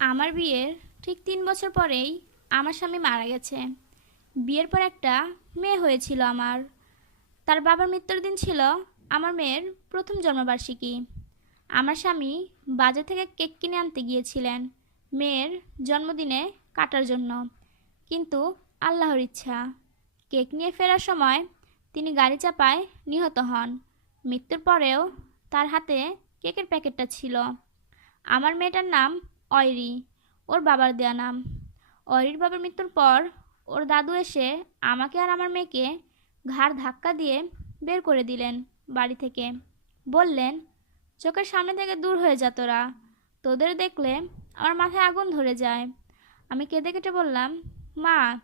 আমার বিয়ের ঠিক তিন বছর পরেই আমার স্বামী মারা গেছে। বিয়ের পর একটা মেয়ে হয়েছিল আমার। তার বাবার মৃত্যুর দিন ছিল আমার মেয়ের প্রথম জন্মবার্ষিকী। আমার স্বামী বাজার থেকে কেক কিনে আনতে গিয়েছিলেন মেয়ের জন্মদিনে কাটার জন্য। কিন্তু আল্লাহর ইচ্ছা, কেক নিয়ে ফেরার সময় তিনি গাড়ি চাপায় নিহত হন। মৃত্যুর পরেও তার হাতে কেকের প্যাকেটটা ছিল। আমার মেয়েটার নাম অয়রি ওর বাবার দেয়া নাম। অয়রির বাবার মৃত্যুর পর ওর দাদু এসে আমাকে আর আমার মেয়েকে ঘাড় ধাক্কা দিয়ে বের করে দিলেন বাড়ি থেকে। বললেন, চোখের সামনে থেকে দূর হয়ে যা তোরা। তোদের দেখলে আমার মাথায় আগুন ধরে যায়। আমি কেঁদে কেটে বললাম, মা,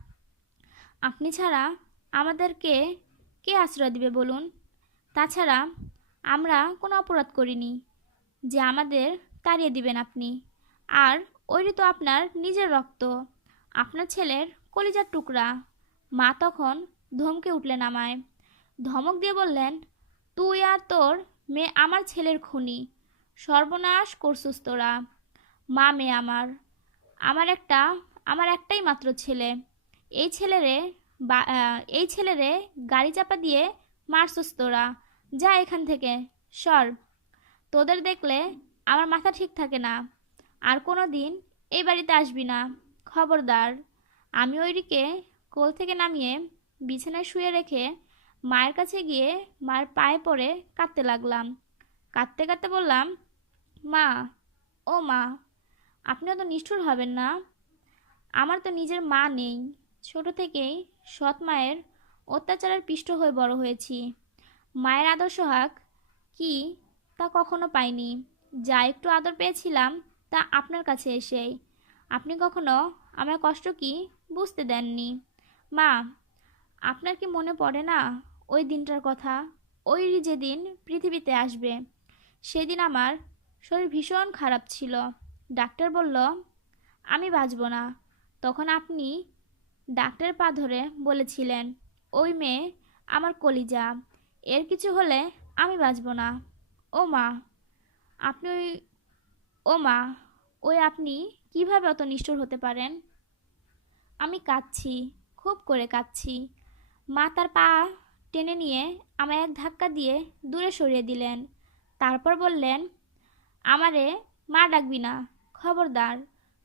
আপনি ছাড়া আমাদেরকে কে আশ্রয় দিবে বলুন? তাছাড়া আমরা কোনো অপরাধ করিনি। যে আমাদের তাড়িয়ে দিবেন আপনি। আর ওইটি তো আপনার নিজের রক্ত। আপনার ছেলের কলিজার টুকরা। মা তখন ধমকে উঠলেন আমায়। ধমক দিয়ে বললেন, তুই আর তোর মেয়ে আমার ছেলের খুনি। সর্বনাশ করছুস তোরা। মা মেয়ে আমার। আমার একটা, আমার একটাই মাত্র ছেলে। এই ছেলেরে এই ছেলেরে গাড়ি চাপা দিয়ে মারছুস তোরা। যা এখান থেকে। সর। তোদের দেখলে আমার মাথা ঠিক থাকে না। আর কোনো দিন এই বাড়িতে আসবি না। খবরদার, আমি ওইদিকে কোল থেকে নামিয়ে বিছানায় শুয়ে রেখে মায়ের কাছে গিয়ে মার পায়ে পড়ে কাঁদতে লাগলাম। কাঁদতে কাঁদতে বললাম, মা, ও মা আপনি তো নিষ্ঠুর হবেন না। আমার তো নিজের মা নেই। ছোট থেকেই সৎ মায়ের অত্যাচারের পিষ্ট হয়ে বড় হয়েছি। মায়ের আদর্শ হাক কি তা কখনো পাইনি। যা একটু আদর পেয়েছিলাম তা আপনার কাছে এসেই। আপনি কখনো আমার কষ্ট কি বুঝতে দেননি? মা, আপনার কি মনে পড়ে না ওই দিনটার কথা? ওই যেদিন পৃথিবীতে আসবে, সেদিন আমার শরীর ভীষণ খারাপ ছিল। ডাক্তার বলল, আমি বাঁচব না। তখন আপনি ডাক্তারের পা ধরে বলেছিলেন, ওই মেয়ে আমার কলিজা, এর কিছু হলে আমি বাঁচব না। ও মা, আপনি ও মা ওই আপনি কীভাবে অত নিষ্ঠুর হতে পারেন? আমি কাঁদছি, খুব করে কাঁদছি। মা তার পা টেনে নিয়ে আমায় এক ধাক্কা দিয়ে দূরে সরিয়ে দিলেন। তারপর বললেন, আমারে মা ডাকবি না, খবরদার।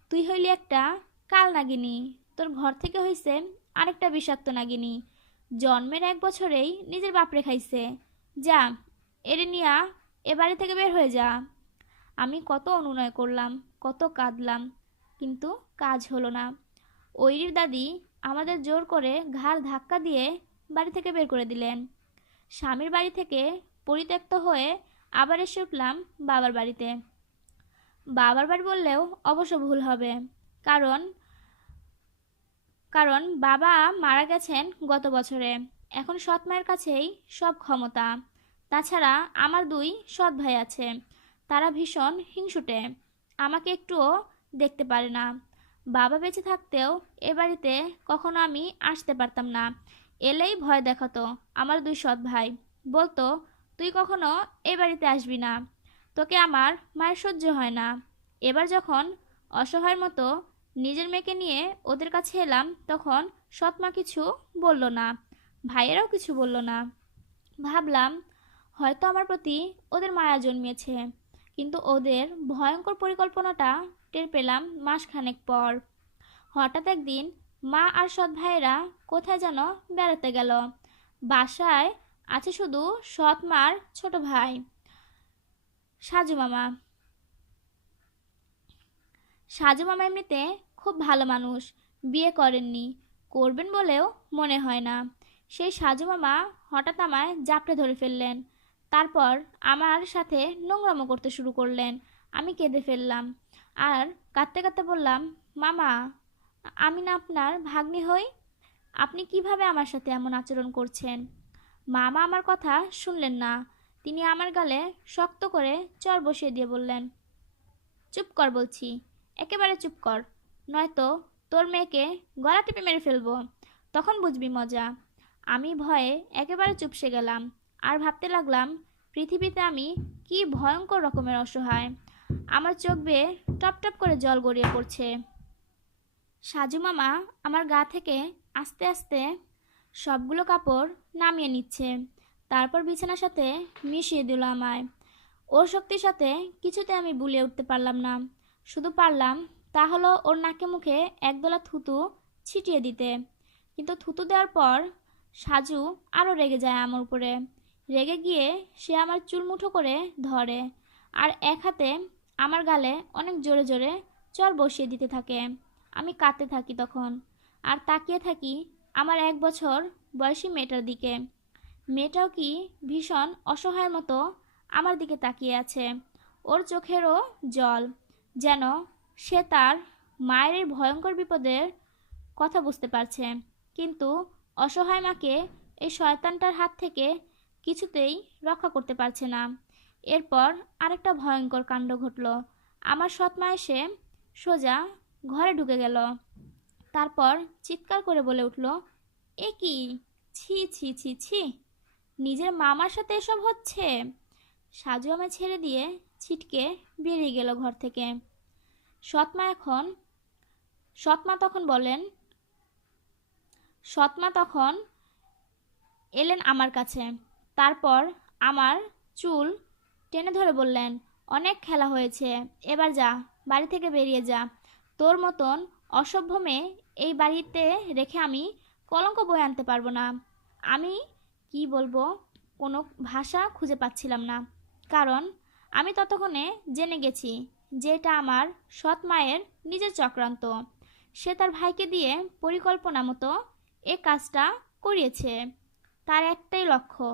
তুই হইলি একটা কাল নাগিনী। তোর ঘর থেকে হইছে আরেকটা বিষাক্ত নাগিনী। জন্মের এক বছরেই নিজের বাপরে খাইছে। যা, এরে নিয়া এ বাড়ি থেকে বের হয়ে যা। আমি কত অনুনয় করলাম। কত কাঁদলাম, কিন্তু কাজ হলো না। ঐরির দাদি আমাদের জোর করে ঘাড় ধাক্কা দিয়ে বাড়ি থেকে বের করে দিলেন। স্বামীর বাড়ি থেকে পরিত্যক্ত হয়ে আবার এসে উঠলাম বাবার বাড়িতে। বাবার বাড়ি বললেও অবশ্য ভুল হবে, কারণ কারণ বাবা মারা গেছেন গত বছরে। এখন সৎ মায়ের কাছেই সব ক্ষমতা। তাছাড়া আমার দুই সৎ ভাই আছে, তারা ভীষণ হিংসুটে। আমাকে একটুও দেখতে পারে না। বাবা বেঁচে থাকতেও এ বাড়িতে কখনো আমি আসতে পারতাম না। এলেই ভয় দেখাতো আমার দুই সৎ ভাই। বলতো, তুই কখনো এ বাড়িতে আসবি না। তোকে আমার মায়ের সহ্য হয় না। এবার যখন অসহায়ের মতো নিজের মেয়েকে নিয়ে ওদের কাছে এলাম, তখন সৎ মা কিছু বলল না। ভাইয়েরাও কিছু বলল না। ভাবলাম, হয়তো আমার প্রতি ওদের মায়া জন্মিয়েছে। কিন্তু ওদের ভয়ঙ্কর পরিকল্পনাটা টের পেলাম মাসখানেক পর। হঠাৎ একদিন মা আর সৎ ভাইয়েরা কোথায় যেন বেড়াতে গেল। বাসায় আছে শুধু সৎ মার ছোট ভাই, সাজু মামা। সাজু মামা এমনিতে খুব ভালো মানুষ, বিয়ে করেননি, করবেন বলেও মনে হয় না। সেই সাজু মামা হঠাৎ আমায় জাপটে ধরে ফেললেন। তারপর আমার সাথে নোংরামো করতে শুরু করলেন। আমি কেঁদে ফেললাম। আর কাঁদতে কাঁদতে বললাম, মামা, আমি না আপনার ভাগ্নি হই? আপনি কীভাবে আমার সাথে এমন আচরণ করছেন? মামা আমার কথা শুনলেন না। তিনি আমার গালে শক্ত করে চর বসিয়ে দিয়ে বললেন, চুপ কর বলছি, একেবারে চুপ কর। নয়তো তোর মেয়েকে গলা টিপে মেরে ফেলব। তখন বুঝবি মজা। আমি ভয়ে একেবারে চুপসে গেলাম। আর ভাবতে লাগলাম, পৃথিবীতে আমি কি ভয়ঙ্কর রকমের অসহায়। আমার চোখ বেয়ে টপ টপ করে জল গড়িয়ে পড়ছে। সাজু মামা আমার গা থেকে আস্তে আস্তে সবগুলো কাপড় নামিয়ে নিচ্ছে। তারপর বিছানার সাথে মিশিয়ে দিল আমায়। ওর শক্তির সাথে কিছুতে আমি বুলিয়ে উঠতে পারলাম না। শুধু পারলাম তা হলো ওর নাকে মুখে একদলা থুতু ছিটিয়ে দিতে। কিন্তু থুতু দেওয়ার পর সাজু আরও রেগে যায় আমার উপরে। রেগে গিয়ে সে আমার চুল মুঠো করে ধরে আর এক হাতে আমার গালে অনেক জোরে জোরে চর বসিয়ে দিতে থাকে। আমি কাঁদতে থাকি তখন আর তাকিয়ে থাকি আমার এক বছর বয়সী মেয়েটার দিকে। মেয়েটাও কি ভীষণ অসহায়ের মতো আমার দিকে তাকিয়ে আছে। ওর চোখেরও জল যেন সে তার মায়ের এই ভয়ঙ্কর বিপদের কথা বুঝতে পারছে। কিন্তু অসহায় মাকে এই শয়তানটার হাত থেকে কিছুতেই রক্ষা করতে পারছে না। এরপর আরেকটা ভয়ঙ্কর কাণ্ড ঘটল। আমার সৎমা এসে সোজা ঘরে ঢুকে গেল। তারপর চিৎকার করে বলে উঠল, এ কি? ছি ছি ছি ছি, নিজের মামার সাথে এসব হচ্ছে? সাজু আমায় ছেড়ে দিয়ে ছিটকে বেরিয়ে গেল ঘর থেকে। সৎমা এখন, সৎমা তখন বলেন, সৎমা তখন এলেন আমার কাছে। তারপর আমার চুল টেনে ধরে বললেন, অনেক খেলা হয়েছে, এবার যা, বাড়ি থেকে বেরিয়ে যা। তোর মতন অসভ্য মেয়ে এই বাড়িতে রেখে আমি কলঙ্ক বয়ে আনতে পারব না। আমি কি বলব, কোনো ভাষা খুঁজে পাচ্ছিলাম না। কারণ আমি ততক্ষণে জেনে গেছি যে এটা আমার সৎ মায়ের নিজের চক্রান্ত। সে তার ভাইকে দিয়ে পরিকল্পনা মতো এ কাজটা করিয়েছে। তার একটাই লক্ষ্য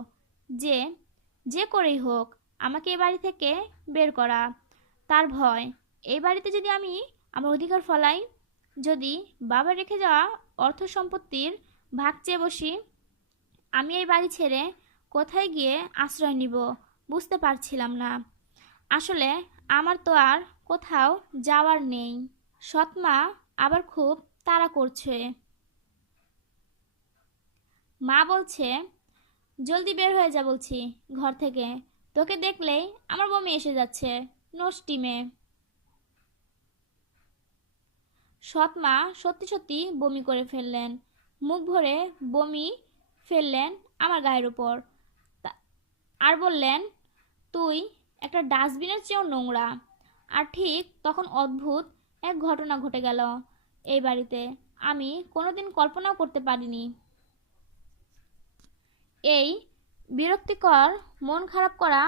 যে যে করেই হোক, আমাকে এ বাড়ি থেকে বের করা। তার ভয় এই বাড়িতে যদি আমি আমার অধিকার ফলাই, যদি বাবা রেখে যাওয়া অর্থ সম্পত্তির ভাগ চেয়ে বসি, আমি এই বাড়ি ছেড়ে কোথায় গিয়ে আশ্রয় নিব বুঝতে পারছিলাম না। আসলে আমার তো আর কোথাও যাওয়ার নেই। সৎমা আবার খুব তাড়া করছে। মা বলছে জলদি বের হয়ে যা বলছি, ঘর থেকে। তোকে দেখলেই আমার বমি এসে যাচ্ছে। নষ্টি মেয়ে সৎমা সত্যি সত্যি বমি করে ফেললেন। মুখ ভরে বমি ফেললেন আমার গায়ের উপর। আর বললেন, তুই একটা ডাস্টবিনের চেয়েও নোংরা। আর ঠিক তখন অদ্ভুত এক ঘটনা ঘটে গেল। এই বাড়িতে আমি কোনোদিন কল্পনাও করতে পারিনি। এই বিরক্তিকর মন খারাপ করা